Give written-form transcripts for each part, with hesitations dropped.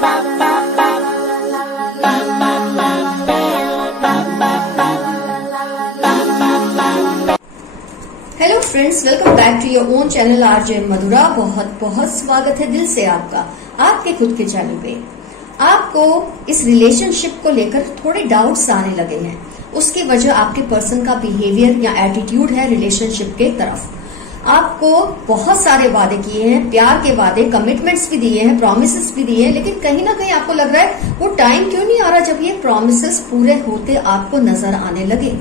Hello friends, welcome back to your own channel RJ Madhura. बहुत बहुत स्वागत है दिल से आपका आपके खुद के चैनल पे। आपको इस रिलेशनशिप को लेकर थोड़े डाउट्स आने लगे हैं। उसकी वजह आपके पर्सन का बिहेवियर या एटीट्यूड है रिलेशनशिप के तरफ। आपको बहुत सारे वादे किए हैं, प्यार के वादे, कमिटमेंट्स भी दिए हैं, प्रोमिसेस भी दिए हैं, लेकिन कहीं ना कहीं आपको लग रहा है वो टाइम क्यों नहीं आ रहा जब ये प्रोमिसेस पूरे होते आपको नजर आने लगे।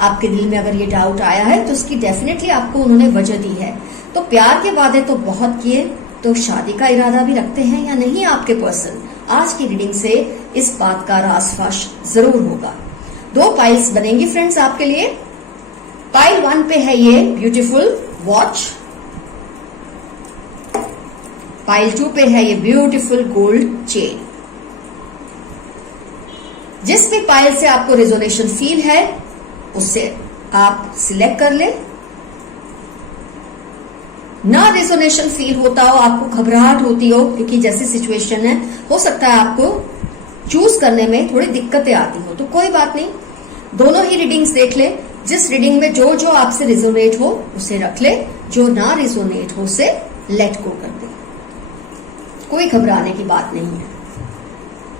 आपके दिल में अगर ये डाउट आया है तो उसकी डेफिनेटली आपको उन्होंने वजह दी है। तो प्यार के वादे तो बहुत किए, तो शादी का इरादा भी रखते हैं या नहीं आपके पर्सन? आज की रीडिंग से इस बात का राज़ जरूर होगा। 2 पाइल्स बनेंगी फ्रेंड्स आपके लिए। पाइल 1 पे है ये ब्यूटीफुल वॉच, पाइल 2 पे है ये ब्यूटीफुल गोल्ड चेन। जिस भी पाइल से आपको रेजोनेशन फील है उससे आप सिलेक्ट कर ले। ना रेजोनेशन फील होता हो, आपको घबराहट होती हो क्योंकि जैसी सिचुएशन है, हो सकता है आपको चूज करने में थोड़ी दिक्कतें आती हो, तो कोई बात नहीं, दोनों ही रीडिंग्स देख ले। जिस रीडिंग में जो जो आपसे रिजोनेट हो उसे रख ले, जो ना रिजोनेट हो उसे लेट गो कर दे। कोई घबराने की बात नहीं है।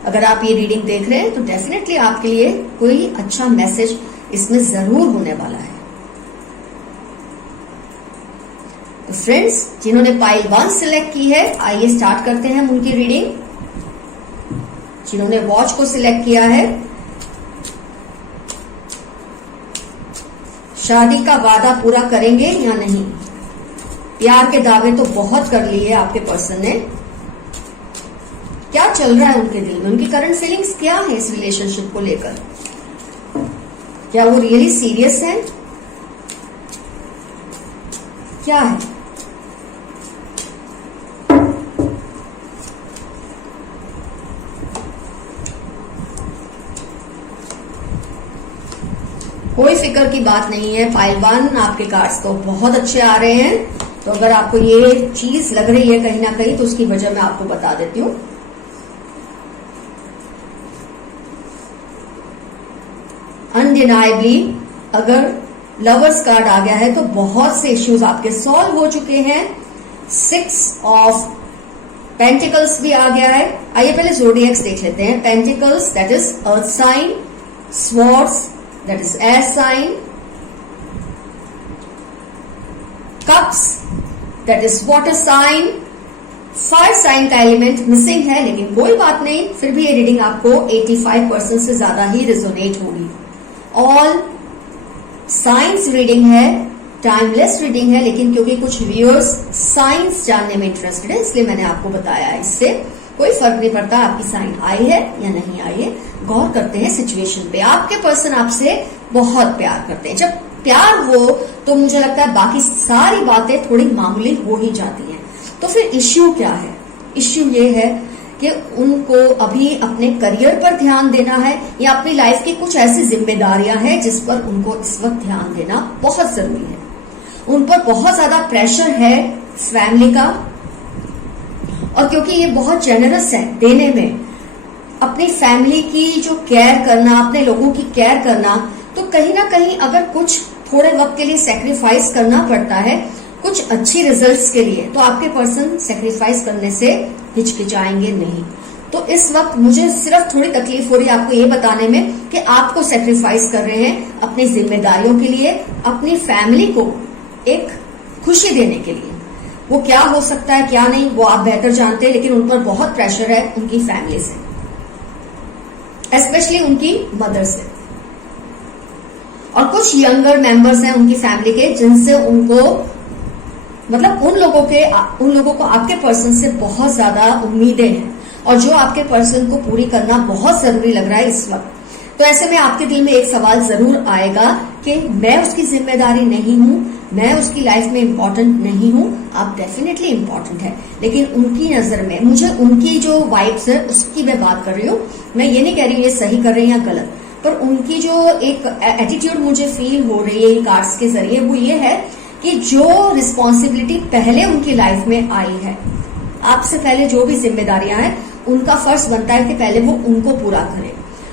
अगर आप ये रीडिंग देख रहे हैं तो डेफिनेटली आपके लिए कोई अच्छा मैसेज इसमें जरूर होने वाला है। तो फ्रेंड्स, जिन्होंने पाइल 1 सिलेक्ट की है, आइए स्टार्ट करते हैं उनकी रीडिंग। जिन्होंने वॉच को सिलेक्ट किया है, शादी का वादा पूरा करेंगे या नहीं? प्यार के दावे तो बहुत कर लिए आपके पर्सन ने। क्या चल रहा है उनके दिल में? उनकी करंट फीलिंग्स क्या है इस रिलेशनशिप को लेकर? क्या वो रियली सीरियस है? क्या है? कोई फिक्र की बात नहीं है। पाइल 1 आपके कार्ड्स तो बहुत अच्छे आ रहे हैं। तो अगर आपको ये चीज लग रही है कहीं ना कहीं, तो उसकी वजह मैं आपको बता देती हूँ। अनडिनाइबली अगर लवर्स कार्ड आ गया है तो बहुत से इश्यूज आपके सॉल्व हो चुके हैं। 6 ऑफ पेंटिकल्स भी आ गया है। आइए पहले ज़ोडिएक्स देख लेते हैं। Pentacles that is earth sign, swords that is air sign, cups that is water sign, fire sign का एलिमेंट मिसिंग है, लेकिन कोई बात नहीं, फिर भी ये रीडिंग आपको 85% से ज्यादा ही रिजोनेट होगी। ऑल साइंस रीडिंग है, टाइमलेस रीडिंग है, लेकिन क्योंकि कुछ व्यूअर्स साइंस जानने में इंटरेस्टेड है इसलिए मैंने आपको बताया है। इससे कोई फर्क नहीं पड़ता आपकी साइन आई है या नहीं आई है। गौर करते हैं सिचुएशन पे। आपके पर्सन आपसे बहुत प्यार करते हैं। जब प्यार हो तो मुझे लगता है बाकी सारी बातें थोड़ी मामूली हो ही जाती हैं। तो फिर इश्यू क्या है? इश्यू ये है कि उनको अभी अपने करियर पर ध्यान देना है या अपनी लाइफ की कुछ ऐसी जिम्मेदारियां हैं जिस पर उनको इस वक्त ध्यान देना बहुत जरूरी है। उन पर बहुत ज्यादा प्रेशर है फैमिली का, और क्योंकि ये बहुत जेनरस है देने में, अपनी फैमिली की जो केयर करना, अपने लोगों की केयर करना, तो कहीं ना कहीं अगर कुछ थोड़े वक्त के लिए सेक्रीफाइस करना पड़ता है कुछ अच्छी रिजल्ट्स के लिए, तो आपके पर्सन सेक्रीफाइस करने से हिचकिचाएंगे नहीं। तो इस वक्त मुझे सिर्फ थोड़ी तकलीफ हो रही है आपको ये बताने में कि आपको सेक्रीफाइस कर रहे हैं अपनी जिम्मेदारियों के लिए, अपनी फैमिली को एक खुशी देने के लिए। वो क्या हो सकता है क्या नहीं वो आप बेहतर जानते हैं, लेकिन उन पर बहुत प्रेशर है उनकी फैमिली से, स्पेशली उनकी मदर से। और कुछ यंगर मेंबर्स हैं उनकी फैमिली के जिनसे उनको, मतलब उन लोगों को आपके पर्सन से बहुत ज्यादा उम्मीदें हैं और जो आपके पर्सन को पूरी करना बहुत जरूरी लग रहा है इस वक्त। तो ऐसे में आपके दिल में एक सवाल जरूर आएगा कि मैं उसकी जिम्मेदारी नहीं हूं, मैं उसकी लाइफ में इम्पोर्टेंट नहीं हूं। आप डेफिनेटली इम्पोर्टेंट है, लेकिन उनकी नजर में, मुझे उनकी जो वाइब्स है उसकी मैं बात कर रही हूँ। मैं ये नहीं कह रही हूँ ये सही कर रहे हैं या गलत, पर उनकी जो एक एटीट्यूड मुझे फील हो रही है कार्ड्स के जरिए, वो ये है कि जो रिस्पॉन्सिबिलिटी पहले उनकी लाइफ में आई है, आपसे पहले जो भी जिम्मेदारियां हैं उनका फर्ज बनता है कि पहले वो उनको पूरा करें।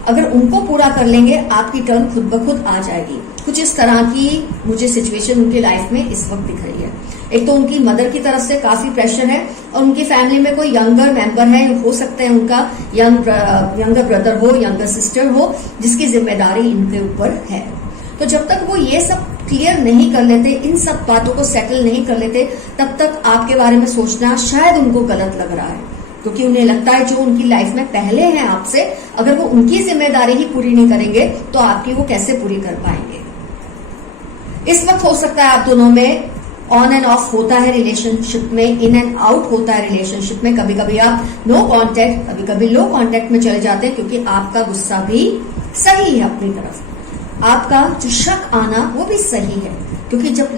अगर उनको पूरा कर लेंगे आपकी टर्न खुद ब खुद आ जाएगी। कुछ इस तरह की मुझे सिचुएशन उनकी लाइफ में इस वक्त दिख रही है। एक तो उनकी मदर की तरफ से काफी प्रेशर है और उनकी फैमिली में कोई यंगर मेंबर है, हो सकता है उनका यंगर ब्रदर हो, यंगर सिस्टर हो, जिसकी जिम्मेदारी इनके ऊपर है। तो जब तक वो ये सब क्लियर नहीं कर लेते, इन सब बातों को सेटल नहीं कर लेते, तब तक आपके बारे में सोचना शायद उनको गलत लग रहा है, क्योंकि उन्हें लगता है जो उनकी लाइफ में पहले हैं आपसे, अगर वो उनकी जिम्मेदारी ही पूरी नहीं करेंगे तो आपकी वो कैसे पूरी कर पाएंगे। इस वक्त हो सकता है आप दोनों में ऑन एंड ऑफ होता है रिलेशनशिप में, इन एंड आउट होता है रिलेशनशिप में। कभी कभी आप नो कांटेक्ट, कभी कभी लो कांटेक्ट में चले जाते हैं, क्योंकि आपका गुस्सा भी सही है अपनी तरफ, आपका जो शक आना वो भी सही है, क्योंकि जब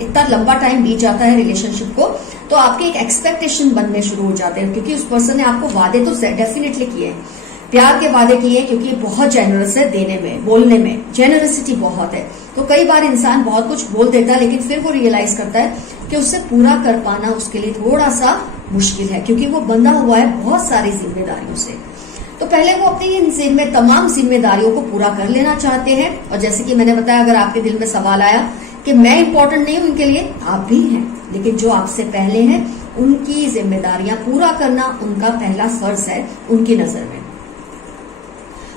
इतना लंबा टाइम बीत जाता है रिलेशनशिप को तो आपके एक एक्सपेक्टेशन बनने शुरू हो जाते हैं, क्योंकि उस पर्सन ने आपको वादे तो डेफिनेटली किए हैं, प्यार के वादे किए, क्योंकि बहुत जेनरस है देने में, बोलने में जेनरसिटी बहुत है। तो कई बार इंसान बहुत कुछ बोल देता है, लेकिन फिर वो रियलाइज करता है कि उससे पूरा कर पाना उसके लिए थोड़ा सा मुश्किल है, क्योंकि वो बंधा हुआ है बहुत सारी जिम्मेदारियों से। तो पहले वो अपनी इन तमाम जिम्मेदारियों को पूरा कर लेना चाहते हैं। और जैसे कि मैंने बताया, अगर आपके दिल में सवाल आया कि मैं इंपॉर्टेंट नहीं हूं उनके लिए, आप भी हैं, लेकिन जो आपसे पहले हैं उनकी जिम्मेदारियां पूरा करना उनका पहला फर्ज है उनकी नजर में।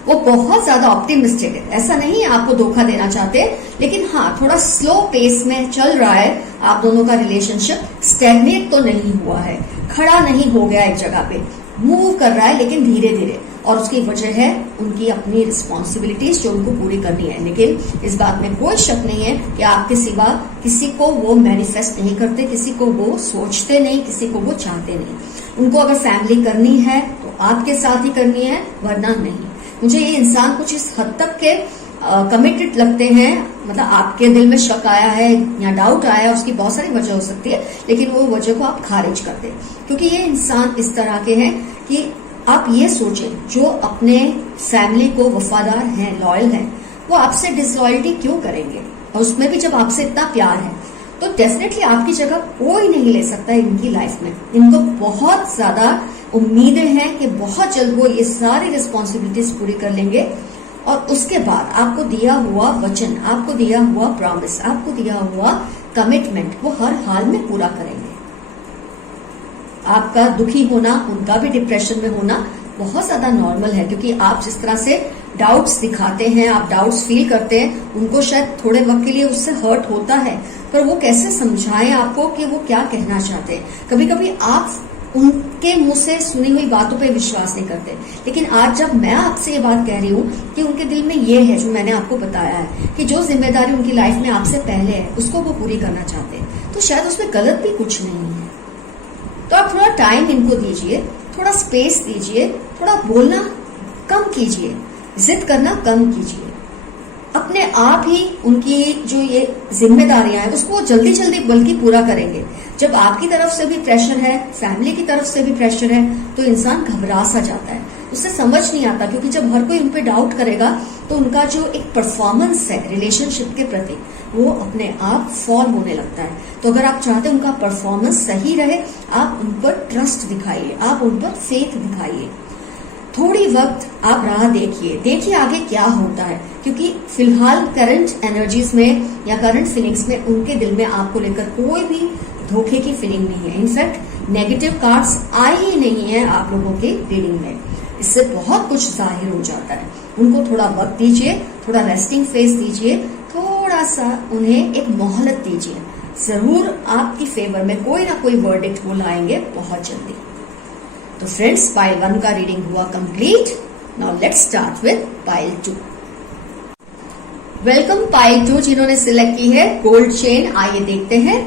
वो बहुत ज्यादा ऑप्टिमिस्टिक है, ऐसा नहीं है आपको धोखा देना चाहते, लेकिन हाँ थोड़ा स्लो पेस में चल रहा है आप दोनों का रिलेशनशिप। स्टैग्नेट तो नहीं हुआ है, खड़ा नहीं हो गया एक जगह पे, मूव कर रहा है लेकिन धीरे धीरे, और उसकी वजह है उनकी अपनी रिस्पॉन्सिबिलिटीज जो उनको पूरी करनी है। लेकिन इस बात में कोई शक नहीं है कि आपके सिवा किसी को वो मैनिफेस्ट नहीं करते, किसी को वो सोचते नहीं, किसी को वो चाहते नहीं। उनको अगर फैमिली करनी है तो आपके साथ ही करनी है, वरना नहीं। मुझे ये इंसान कुछ इस हद तक के कमिटेड लगते हैं, मतलब आपके दिल में शक आया है या डाउट आया है, उसकी बहुत सारी वजह हो सकती है, लेकिन वो वजह को आप खारिज कर दें, क्योंकि ये इंसान इस तरह के हैं कि आप ये सोचें, जो अपने फैमिली को वफादार हैं, लॉयल हैं, वो आपसे डिसलॉयल्टी क्यों करेंगे, और उसमें भी जब आपसे इतना प्यार है। तो डेफिनेटली आपकी जगह कोई नहीं ले सकता इनकी लाइफ में। इनको बहुत ज्यादा उम्मीदें हैं कि बहुत जल्द वो ये सारी रिस्पॉन्सिबिलिटीज पूरी कर लेंगे, और उसके बाद आपको दिया हुआ वचन, आपको दिया हुआ प्रॉमिस, आपको दिया हुआ कमिटमेंट वो हर हाल में पूरा करेंगे। आपका दुखी होना, उनका भी डिप्रेशन में होना बहुत ज्यादा नॉर्मल है, क्योंकि आप जिस तरह से डाउट्स दिखाते हैं, आप डाउट्स फील करते हैं, उनको शायद थोड़े वक्त के लिए उससे हर्ट होता है, पर वो कैसे समझाएं आपको कि वो क्या कहना चाहते हैं। कभी कभी आप उनके मुंह से सुनी हुई बातों पे विश्वास नहीं करते, लेकिन आज जब मैं आपसे ये बात कह रही हूँ कि उनके दिल में ये है जो मैंने आपको बताया है, कि जो जिम्मेदारी उनकी लाइफ में आपसे पहले है उसको वो पूरी करना चाहते हैं, तो शायद उसमें गलत भी कुछ नहीं है। तो आप थोड़ा टाइम इनको दीजिए, थोड़ा स्पेस दीजिए, थोड़ा बोलना कम कीजिए, जिद करना कम कीजिए। अपने आप ही उनकी जो ये जिम्मेदारियां हैं उसको जल्दी जल्दी बल्कि पूरा करेंगे। जब आपकी तरफ से भी प्रेशर है, फैमिली की तरफ से भी प्रेशर है, तो इंसान घबरा सा जाता है, उसे समझ नहीं आता, क्योंकि जब हर कोई उन पे डाउट करेगा तो उनका जो एक परफॉर्मेंस है रिलेशनशिप के प्रति वो अपने आप फॉल होने लगता है। तो अगर आप चाहते हैं उनका परफॉर्मेंस सही रहे, आप उन पर ट्रस्ट दिखाइए, आप उन पर फेथ दिखाइए। थोड़ी वक्त आप राह देखिए आगे क्या होता है, क्योंकि फिलहाल करंट एनर्जीज में या करंट फीलिंग्स में उनके दिल में आपको लेकर कोई भी धोखे की फीलिंग नहीं है। इनफैक्ट नेगेटिव कार्ड्स आए ही नहीं है आप लोगों के रीडिंग में, इससे बहुत कुछ जाहिर हो जाता है। उनको थोड़ा वक्त दीजिए, थोड़ा रेस्टिंग फेज दीजिए, थोड़ा सा उन्हें एक मोहलत दीजिए, जरूर आपकी फेवर में कोई ना कोई वर्डिक्ट वो लाएंगे बहुत जल्दी। तो फ्रेंड्स, पाइल 1 का रीडिंग हुआ complete. Now let's start with pile 2। Welcome pile 2 जिन्होंने सिलेक्ट की है गोल्ड चेन। आइए देखते हैं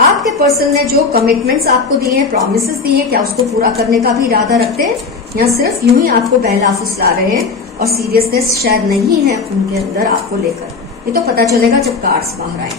आपके पर्सन ने जो कमिटमेंट्स आपको दिए हैं, प्रॉमिसेस दिए हैं, क्या उसको पूरा करने का भी इरादा रखते हैं, या सिर्फ यूं ही आपको बहला फुसला रहे हैं और सीरियसनेस शायद नहीं है उनके अंदर आपको लेकर। ये तो पता चलेगा जब कार्ड्स बाहर आए।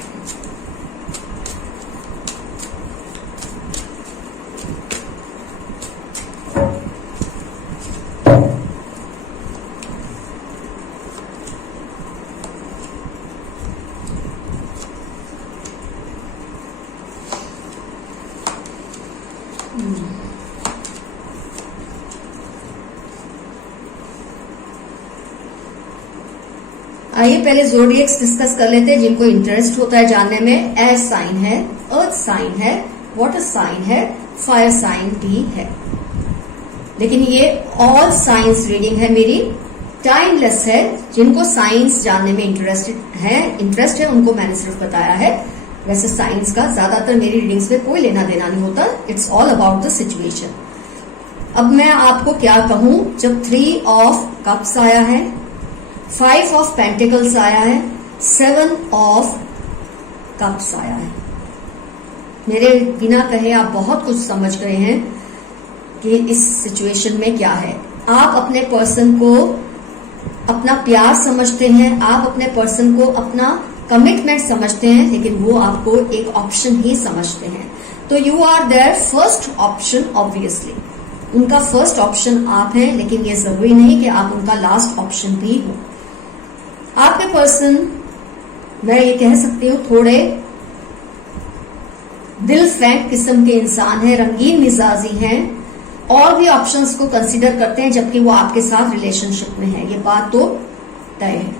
आइए पहले ज़ोडिएक्स डिस्कस कर लेते हैं जिनको इंटरेस्ट होता है जानने में। एयर साइन है, अर्थ साइन है, वाटर साइन है, फायर साइन भी है। लेकिन ये ऑल साइंस रीडिंग है मेरी, टाइमलेस है। जिनको साइंस जानने में इंटरेस्ट है उनको मैंने सिर्फ बताया है। वैसे साइंस का ज्यादातर मेरी रीडिंग्स में कोई लेना देना नहीं होता। It's all about the situation. अब मैं आपको क्या कहूं, जब 3 ऑफ कप्स आया है, 5 ऑफ पेंटिकल्स आया है, 7 ऑफ कप्स आया है, मेरे बिना कहे आप बहुत कुछ समझ गए हैं कि इस सिचुएशन में क्या है। आप अपने पर्सन को अपना प्यार समझते हैं, आप अपने पर्सन को अपना कमिटमेंट समझते हैं, लेकिन वो आपको एक ऑप्शन ही समझते हैं। तो you are their first option. Obviously उनका फर्स्ट ऑप्शन आप हैं, लेकिन ये जरूरी नहीं कि आप उनका लास्ट ऑप्शन भी हो। आपके पर्सन, मैं ये कह सकती हूँ, थोड़े दिल फेंक किस्म के इंसान है, रंगीन मिजाजी हैं, और भी ऑप्शंस को कंसीडर करते हैं जबकि वो आपके साथ रिलेशनशिप में है। ये बात तो तय है।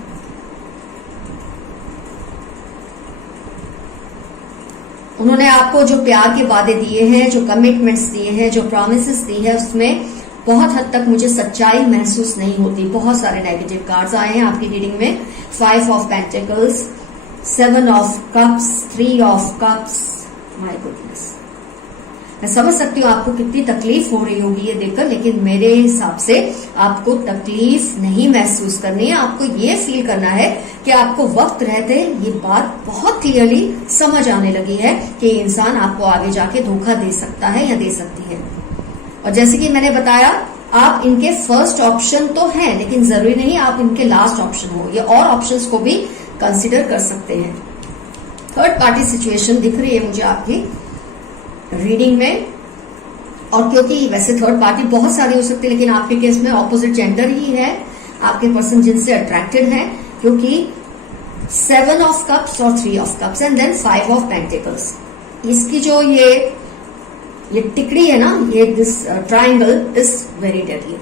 उन्होंने आपको जो प्यार के वादे दिए हैं, जो कमिटमेंट्स दिए हैं, जो प्रॉमिसेस दी है, उसमें बहुत हद तक मुझे सच्चाई महसूस नहीं होती। बहुत सारे नेगेटिव कार्ड्स आए हैं आपकी रीडिंग में। 5 of pentacles, 7 of cups, 3 of cups. My goodness, मैं समझ सकती हूँ आपको कितनी तकलीफ हो रही होगी ये देखकर, लेकिन मेरे हिसाब से आपको तकलीफ नहीं महसूस करनी है। आपको ये फील करना है कि आपको वक्त रहते ये बात बहुत क्लियरली समझ आने लगी है कि ये इंसान आपको आगे जाके धोखा दे सकता है या दे सकती है। और जैसे कि मैंने बताया, आप इनके फर्स्ट ऑप्शन तो हैं, लेकिन जरूरी नहीं आप इनके लास्ट ऑप्शन हो। ये और ऑप्शंस को भी कंसिडर कर सकते हैं। थर्ड पार्टी सिचुएशन दिख रही है मुझे आपकी रीडिंग में, और क्योंकि वैसे थर्ड पार्टी बहुत सारी हो सकती है, लेकिन आपके केस में ऑपोजिट जेंडर ही है आपके पर्सन जिनसे अट्रैक्टेड है, क्योंकि 7 ऑफ कप्स और 3 of cups and then 5 of pentacles. इसकी जो ये टिकड़ी है ना, ये this triangle is very deadly.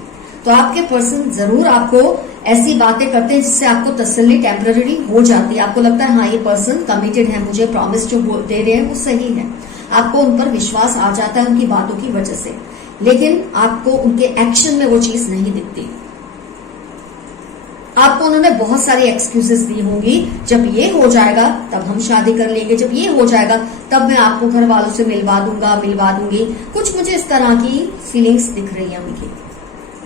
तो आपके पर्सन जरूर आपको ऐसी बातें करते हैं जिससे आपको तसल्ली टेम्पररी हो जाती है। आपको लगता है हाँ ये पर्सन कमिटेड है, मुझे प्रॉमिस जो दे रहे हैं वो सही है। आपको उन पर विश्वास आ जाता है उनकी बातों की वजह से, लेकिन आपको उनके एक्शन में वो चीज नहीं दिखती। आपको उन्होंने बहुत सारी एक्सक्यूजेस दी होंगी, जब ये हो जाएगा तब हम शादी कर लेंगे, जब ये हो जाएगा तब मैं आपको घर वालों से मिलवा दूंगी। कुछ मुझे इस तरह की फीलिंग्स दिख रही है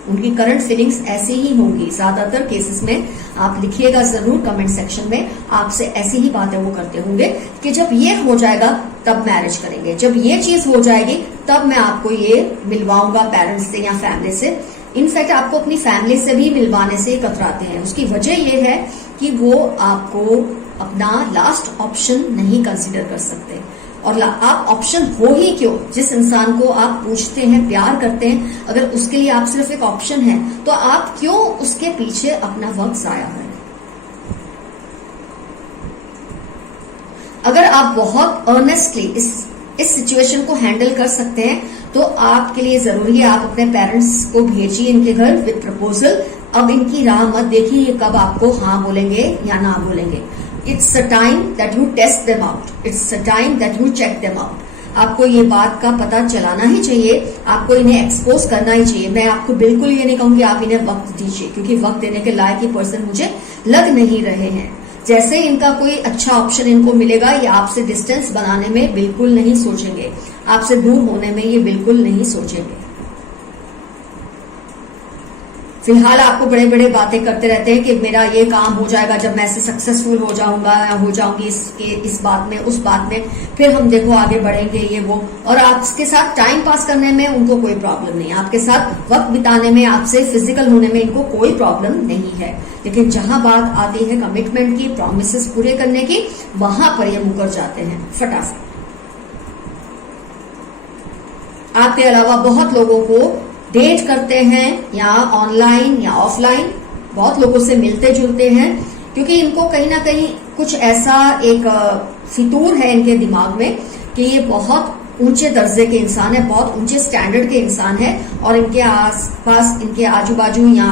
उनकी करंट फीलिंग्स ऐसी ही होंगी ज्यादातर केसेस में। आप लिखिएगा जरूर कमेंट सेक्शन में, आपसे ऐसी ही बातें वो करते होंगे कि जब ये हो जाएगा तब मैरिज करेंगे, जब ये चीज हो जाएगी तब मैं आपको ये मिलवाऊंगा पेरेंट्स से या फैमिली से। इनफैक्ट आपको अपनी फैमिली से भी मिलवाने से कतराते हैं। उसकी वजह ये है कि वो आपको अपना लास्ट ऑप्शन नहीं कंसीडर कर सकते। और आप ऑप्शन हो ही क्यों, जिस इंसान को आप पूछते हैं, प्यार करते हैं, अगर उसके लिए आप सिर्फ एक ऑप्शन है तो आप क्यों उसके पीछे अपना वक्त जाया करें। अगर आप बहुत अर्नेस्टली इस सिचुएशन को हैंडल कर सकते हैं तो आपके लिए जरूरी है आप अपने पेरेंट्स को भेजिए इनके घर विद प्रपोजल। अब इनकी राह मत देखिए ये कब आपको हाँ बोलेंगे या ना बोलेंगे। It's a time that you test them out, it's a time that you check them out. आपको ये बात का पता चलाना ही चाहिए, आपको इन्हें एक्सपोज करना ही चाहिए। मैं आपको बिल्कुल ये नहीं कहूंगी आप इन्हें वक्त दीजिए, क्योंकि वक्त देने के लायक ये पर्सन मुझे लग नहीं रहे हैं। जैसे इनका कोई अच्छा ऑप्शन इनको मिलेगा, ये आपसे डिस्टेंस बनाने में बिल्कुल नहीं सोचेंगे, आपसे दूर होने में ये बिल्कुल नहीं सोचेंगे। फिलहाल आपको बड़े बड़े बातें करते रहते हैं कि मेरा ये काम हो जाएगा जब मैं ऐसे सक्सेसफुल हो जाऊंगा या हो जाऊंगी इस बात में उस बात में, फिर हम देखो आगे बढ़ेंगे ये वो। और आपके साथ टाइम पास करने में उनको कोई प्रॉब्लम नहीं, आपके साथ वक्त बिताने में, आपसे फिजिकल होने में इनको कोई प्रॉब्लम नहीं है। लेकिन जहां बात आती है कमिटमेंट की, प्रॉमिसेस पूरे करने की, वहां पर ये मुकर जाते हैं फटाफट। आपके अलावा बहुत लोगों को डेट करते हैं, या ऑनलाइन या ऑफलाइन, बहुत लोगों से मिलते जुलते हैं, क्योंकि इनको कहीं ना कहीं कुछ ऐसा एक फितूर है इनके दिमाग में कि ये बहुत ऊंचे दर्जे के इंसान है, बहुत ऊंचे स्टैंडर्ड के इंसान है, और इनके आसपास, इनके आजू बाजू या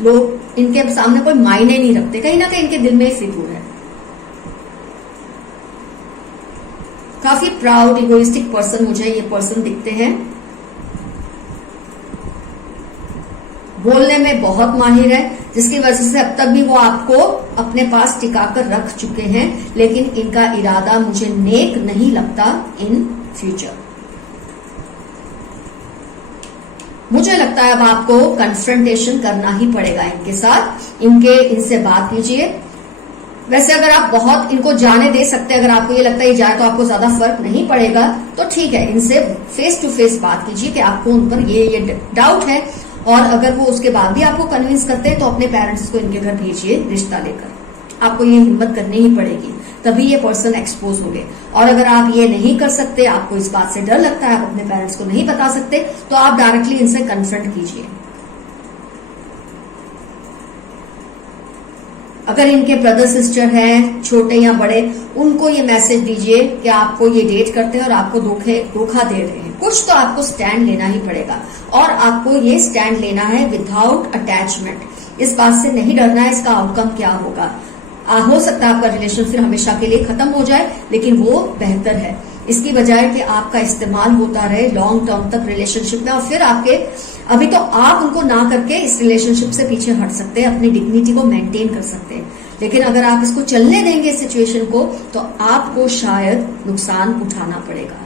लोग इनके सामने कोई मायने नहीं रखते, कहीं ना कहीं इनके दिल में फितूर है। काफी प्राउड इगोइस्टिक पर्सन मुझे ये पर्सन दिखते हैं। बोलने में बहुत माहिर है, जिसकी वजह से अब तक भी वो आपको अपने पास टिकाकर रख चुके हैं, लेकिन इनका इरादा मुझे नेक नहीं लगता इन फ्यूचर। मुझे लगता है अब आपको कन्फ्रंटेशन करना ही पड़ेगा इनके साथ, इनसे बात कीजिए। वैसे अगर आप बहुत इनको जाने दे सकते हैं, अगर आपको ये लगता है जाए तो आपको ज्यादा फर्क नहीं पड़ेगा, तो ठीक है, इनसे फेस टू फेस बात कीजिए कि आपको उन पर ये डाउट है, और अगर वो उसके बाद भी आपको कन्विंस करते हैं तो अपने पेरेंट्स को इनके घर भेजिए रिश्ता लेकर। आपको ये हिम्मत करनी ही पड़ेगी, तभी ये पर्सन एक्सपोज होंगे। और अगर आप ये नहीं कर सकते, आपको इस बात से डर लगता है, आप अपने पेरेंट्स को नहीं बता सकते, तो आप डायरेक्टली इनसे कन्फ्रंट कीजिए। अगर इनके ब्रदर सिस्टर हैं, छोटे या बड़े, उनको ये मैसेज दीजिए कि आपको ये डेट करते हैं और आपको धोखा दे रहे हैं। कुछ तो आपको स्टैंड लेना ही पड़ेगा, और आपको ये स्टैंड लेना है विदाउट अटैचमेंट। इस बात से नहीं डरना है इसका आउटकम क्या होगा। हो सकता है आपका रिलेशन फिर हमेशा के लिए खत्म हो जाए, लेकिन वो बेहतर है इसकी बजाय कि आपका इस्तेमाल होता रहे लॉन्ग टर्म तक रिलेशनशिप में, और फिर अभी तो आप उनको ना करके इस रिलेशनशिप से पीछे हट सकते हैं, अपनी डिग्निटी को मेंटेन कर सकते हैं। लेकिन अगर आप इसको चलने देंगे इस सिचुएशन को, तो आपको शायद नुकसान उठाना पड़ेगा।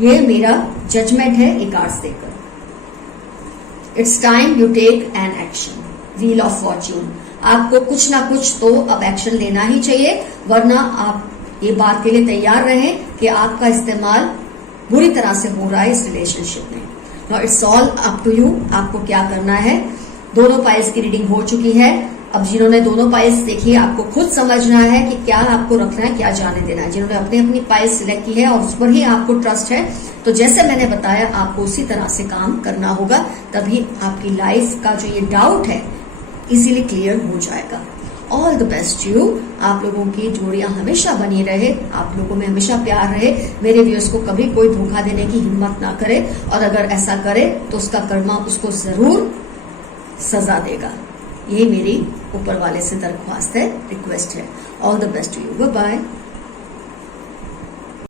ये मेरा जजमेंट है एक कार्ड्स देकर। It's time you take an action, wheel of fortune. आपको कुछ ना कुछ तो अब एक्शन लेना ही चाहिए, वरना आप ये बात के लिए तैयार रहें कि आपका इस्तेमाल बुरी तरह से हो रहा है इस रिलेशनशिप में। Now it's all up to you, आपको क्या करना है। दोनों पाइल्स की रीडिंग हो चुकी है। अब जिन्होंने दोनों पाइल्स देखी, आपको खुद समझना है कि क्या आपको रखना है, क्या जाने देना है। जिन्होंने अपनी अपनी पाइल्स सिलेक्ट की है और उस पर ही आपको ट्रस्ट है, तो जैसे मैंने बताया आपको उसी तरह से काम करना होगा, तभी आपकी लाइफ का जो ये डाउट है इजीली क्लियर हो जाएगा। All the best you. आप लोगों की जोड़ियां हमेशा बनी रहे, आप लोगों में हमेशा प्यार रहे। मेरे व्यूअर्स को कभी कोई धोखा देने की हिम्मत ना करे, और अगर ऐसा करे तो उसका कर्मा उसको जरूर सजा देगा। ये मेरी ऊपर वाले से दरख्वास्त है, रिक्वेस्ट है। All the best to you, bye bye.